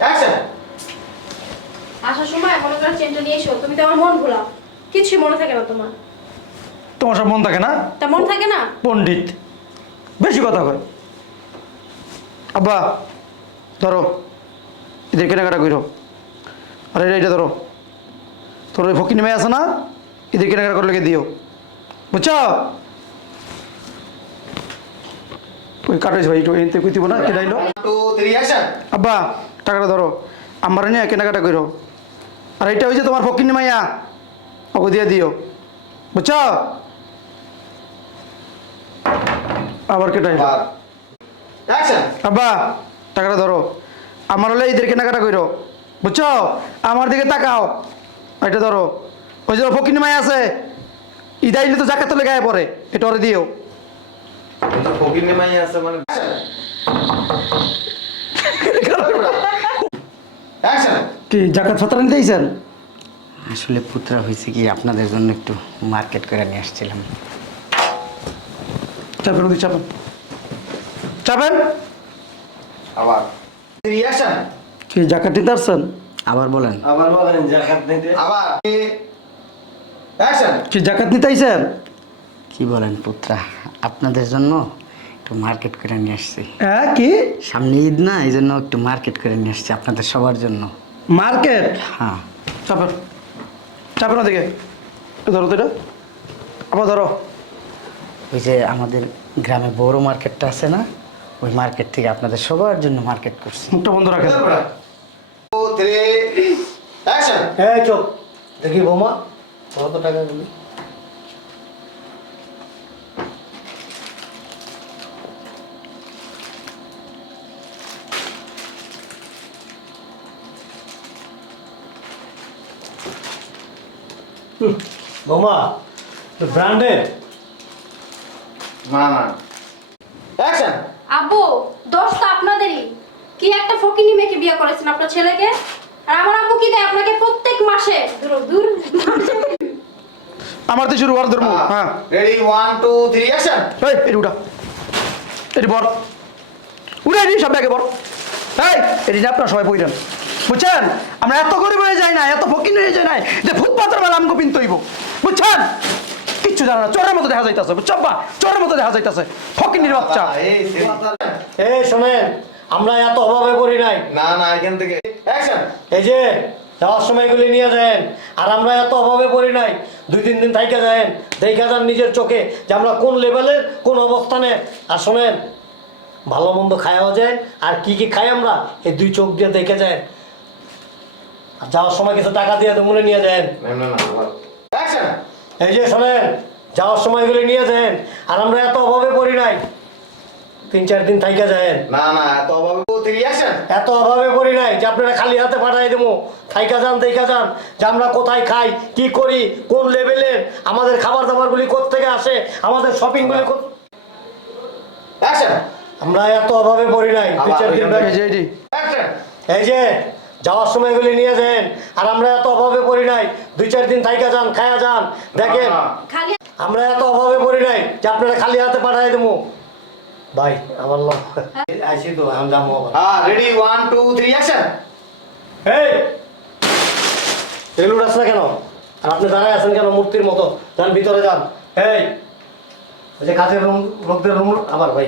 Action আসার সময় মনে করে চেনটা নিয়ে এসো তুমি তো আমার মন ভোলাও। কিছুই মনে থাকে না তোমার। তোমার সব মন থাকে না? তা মন থাকে না? পণ্ডিত। বেশি কথা কয়। আব্বা ধরো। এদের কেনাকাটা করো আরে এটা- ধরো। তোর ওই ফকির নেমে আছে না? এদের কেনাকাটা করে লেগে দিও। বুঝছ? ওই কাটাইছে ভাই একটু এনতে কই দিব না কেনাইলো। টু থ্রি অ্যাকশন আব্বা টাকাটা ধরো আমার নিয়ে কেনাকাটা করো। আর এটা হয়েছে তোমার ফকির নেমাইয়া ওকে দিয়ে দিও। বুঝছ? আবার কেটাই আব্বা টাকাটা ধরো। আমার হলে ঈদের কেনাকাটা করো। বুঝছ? আমার দিকে তাকাও। এটা ধরো। ওই যে ফকির মাই আছে ঈদ আইলে তো জাকাত তোলে গায়ে পড়ে এটা ওরে দিও। তো ফকির নেমাই আছে মানে অ্যাকশন কি জাকাত ফাতরা নিতে আইছেন? আসলে পুত্রা হয়েছে কি আপনাদের জন্য একটু মার্কেট করে নিয়ে আসছিলাম। চাপেন ওদিকে চাপেন চাপেন। আবার। কি জাকাত নিতে আসছেন? আবার বলেন। আবার বলেন জাকাত নিতে আবার। অ্যাকশন কি জাকাত নিতে আইছেন? কি বলেন পুত্রা আপনাদের জন্য একটু মার্কেট করে নিয়ে আসছি। হ্যাঁ কি? সামনে ঈদ না এই জন্য একটু মার্কেট করে নিয়ে আসছি আপনাদের সবার জন্য। মার্কেট? হ্যাঁ। চাপেন চাপেন ওদিকে ধরো তো এটা। আবার ধরো। ওই যে আমাদের গ্রামে বড় মার্কেটটা আছে না ওই মার্কেট থেকে আপনাদের সবার জন্য মার্কেট করছি। মুখটা বন্ধ রাখেন। হ্যাঁ দেখি বৌমা কত টাকা বৌমা ব্র্যান্ডেড না না। অ্যাকশন আব্বু দোষ তো আপনাদেরই। কি একটা ফকিনি মেয়েকে বিয়ে করেছেন আপনার ছেলেকে? আর আমার আব্বু কি দেয় আপনাকে প্রত্যেক মাসে? দূর দূর। আমার তো শুরু কর ধর্ম হ্যাঁ। Ready one two three action এই এটি উঠা। এটি বর। উঠে এটি সব ব্যাগে বর। এই এটি আপনার সবাই বইলেন বুঝছেন? আমরা এত গরিব হয়ে যাই না এত ফকির হয়ে যাই নাই যে ফুটপাতের বেলা আমাকে পিনতে হইব। বুঝছেন? কিচ্ছু জানা না চোরের মতো দেখা যাইতেছে বুঝছ বা চোরের মতো দেখা যাইতেছে ফকিনির বাচ্চা। এই এ শোনেন আমরা এত অভাবে পড়ি নাই। না না এখান থেকে অ্যাকশন এই যে যাওয়ার সময় এগুলি নিয়ে যান আর আমরা এত অভাবে পড়ি নাই। দুই তিন দিন থাইকে যান দেখা যান নিজের চোখে যে আমরা কোন লেভেলের কোন অবস্থানে। আর শোনেন ভালো মন্দ খাওয়া যায় আর কি কি খাই আমরা এই দুই চোখ দিয়ে দেখে যান আর যাওয়ার সময় কিছু টাকা দিয়ে মনে নিয়ে যান। না না না আবার অ্যাকশন এই যে শোনেন যাওয়ার সময় এগুলি নিয়ে যান। আর আমরা এত অভাবে পড়ি নাই। তিন চার দিন থাইকে যান। না না এত অভাবে এত অভাবে পড়ি নাই যে আপনারা খালি হাতে পাঠাই দেবো। থাইকা যান থাইকা যান। যে আমরা কোথায় খাই কি করি কোন লেভেলের আমাদের খাবার দাবারগুলি থেকে আসে আমাদের শপিংগুলি অ্যাকশন আমরা এত অভাবে পড়ি নাই। এই যে যাওয়ার সময় এগুলি নিয়ে যান। আর আমরা এত অভাবে পড়ি নাই। দুই চার দিন থাইকা যান খায়া যান। দেখেন আমরা এত অভাবে পড়ি নাই যে আপনারা খালি হাতে পাঠাই দেবো। ভাই আমার লোক আইসি তো আমি যাব হ্যাঁ ready one two three action এই! এগুলো উড়াস না কেন? আর আপনি দাঁড়ায় আছেন কেন মূর্তির মতো? যান ভিতরে যান। এই! ওই যে কাজের রুম লোকদের রুম আবার ভাই।